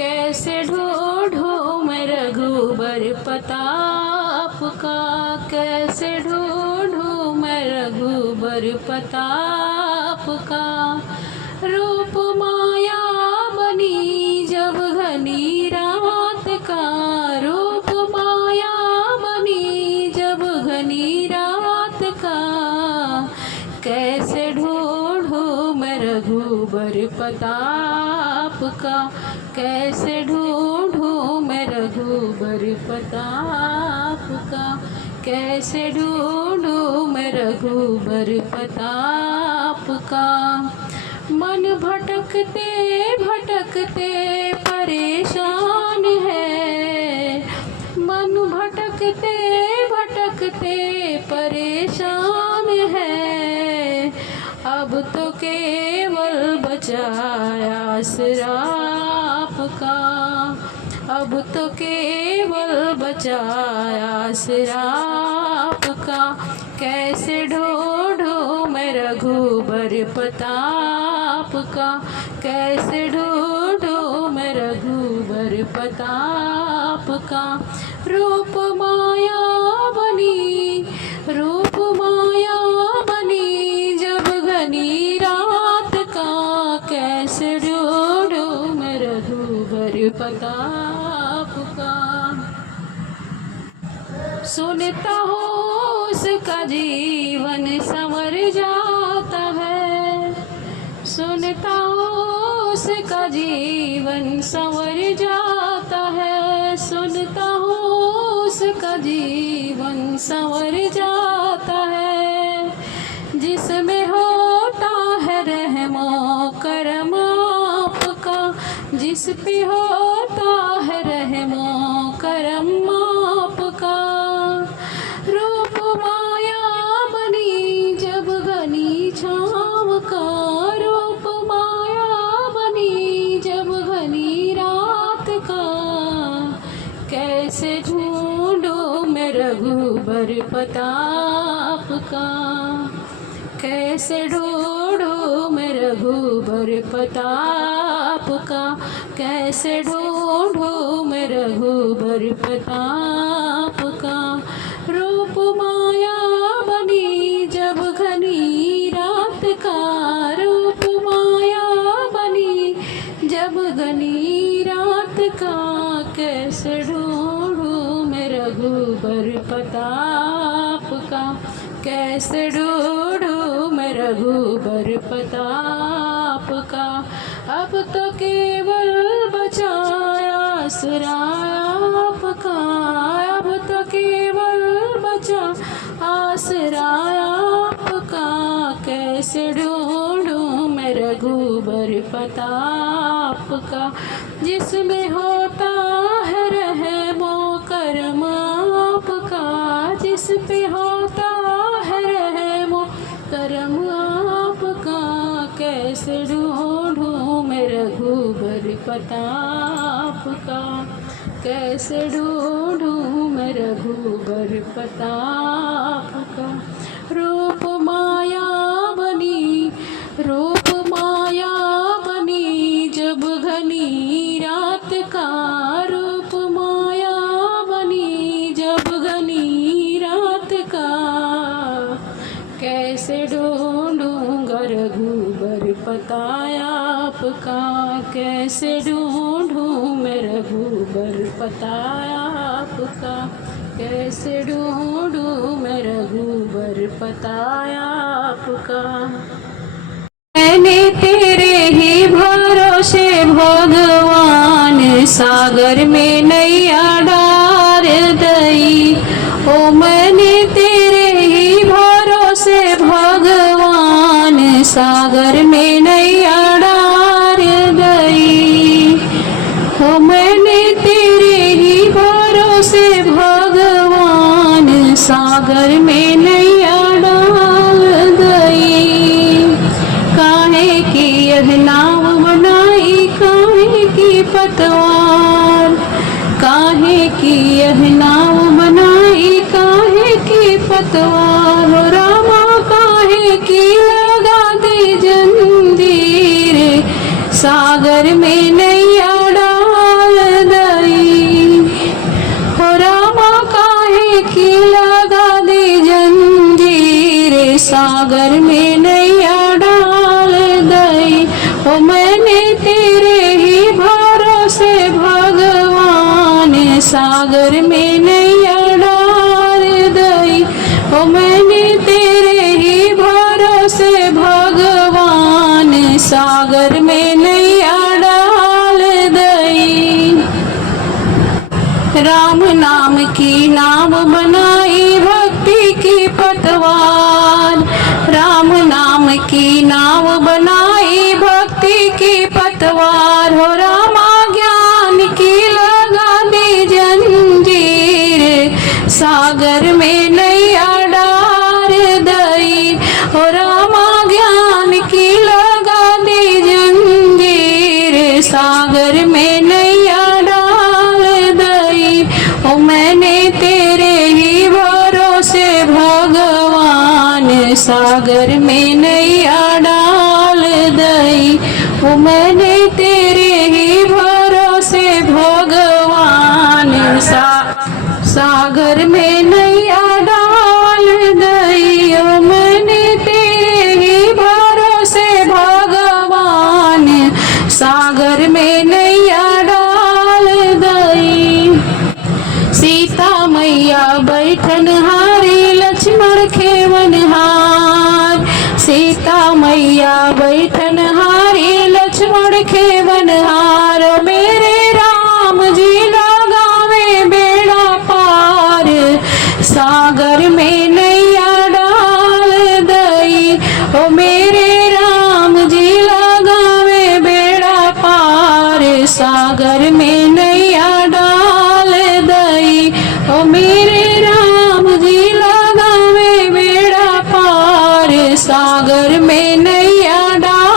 कैसे ढूंढूं मैं रघुबर प्रताप का, कैसे ढूंढूं मैं रघुबर प्रताप का। रूप माया बनी जब घनी रात का, रूप माया बनी जब घनी रात का। कैसे ढूंढूं मैं रघुबर प्रताप का, कैसे ढूंढूं मैं रघुबर प्रताप का, कैसे ढूंढूं मैं रघुबर प्रताप का। मन भटकते भटकते परेशान है, मन भटकते भटकते परेशान है। अब तो केवल बचाया सिराप का, अब तो केवल बचाया सिराप का। कैसे ढूंढूं मैं रघुबर प्रताप का, कैसे ढूंढूं मैं रघुबर प्रताप का। रूप माया बनी, रूप माया बनी जब घनी रात का। कैसे ढूंढूं मैं रघुबर प्रताप का। सुनता हूँ उसका जीवन संवर जाता है, सुनता हूँ उसका जीवन संवर जाता है, सुनता हूँ उसका जीवन संवर जाता है। जिसमें होता है रहमो करम आपका, जिस पे होता है रहमो करम आपका। रूप माया बनी जब घनी छाँव का, रूप माया बनी जब घनी रात का। कैसे ढूंढूं मैं रघुबर प्रताप का, कैसे ढूंढूं मैं रघुबर प्रताप का, कैसे ढूंढूं मैं रघुबर प्रताप का। रूप माया बनी जब घनी रात का, रूप माया बनी जब घनी रात का। कैसे ढूंढूं मैं रघुबर प्रताप का, कैसे ढूंढूं मैं रघुबर प्रताप का। अब तो केवल बचाया सिराप का, अब तो केवल बचा आसराप का। कैसे ढूंढूं मैं रघुबर प्रताप का, जिसमें होता है रहमो करम आपका, जिस पे होता है रहमो करम आपका। कैसे ढूंढूं मैं रघुबर प्रताप का, कैसे ढूंढूं मैं रघुबर प्रताप का। रूप माया बनी, रूप माया बनी जब घनी रात का, रूप माया बनी जब घनी रात का। कैसे ढूंढूंगा रघुबर प्रताप का, कैसे ढूंढूं मैं रघुबर प्रताप का, कैसे ढूंढूं मैं रघुबर प्रताप का। मैंने तेरे ही भरोसे भगवान सागर में नैया डार दई, ओ मैंने तेरे ही भरोसे भगवान सागर में नैया डार दई, ओ मैंने तेरे ही भरोसे भगवान सागर में नैया डाल दई। काहे की यह नाव बनाई, काहे की पतवार, काहे की यह नाव बनाई, काहे की पतवार। रामा काहे की लगा दे जंजीर, सागर में नैया डाल सागर में नैया डाल दई। ओ मैंने तेरे ही भरोसे भगवान सागर में नैया डाल दई। राम नाम की नाव बनाई भक्ति की पतवार। राम नाम की नाव बनाई भक्ति की पतवार। हो रामा ज्ञान की लगा दी जंजीर सागर में नैया डाल दई। हो रामा ज्ञान की लगा दी जंजीर सागर में नैया डाल दई। ओ मैंने तेरे ही भरोसे भगवान सागर में नैया डाल दई। ओ मैंने तेरे ही भरोसे भगवान सागर में नैया डाल दई। ओ मैंने तेरे ही भरोसे भगवान सागर में नैया डाल दई। सीता मैया बैठन हारी लक्ष्मण खेवन हार। सीता मैया बैठन हारी लक्ष्मण खेवन हार। मेरे राम जी लगावे बेड़ा पार सागर में नैया डाल दई। ओ मेरे राम जी लगावे बेड़ा पार सागर में नैया डाल दई। ओ मेरे राम जी लगावे बेड़ा पार सागर में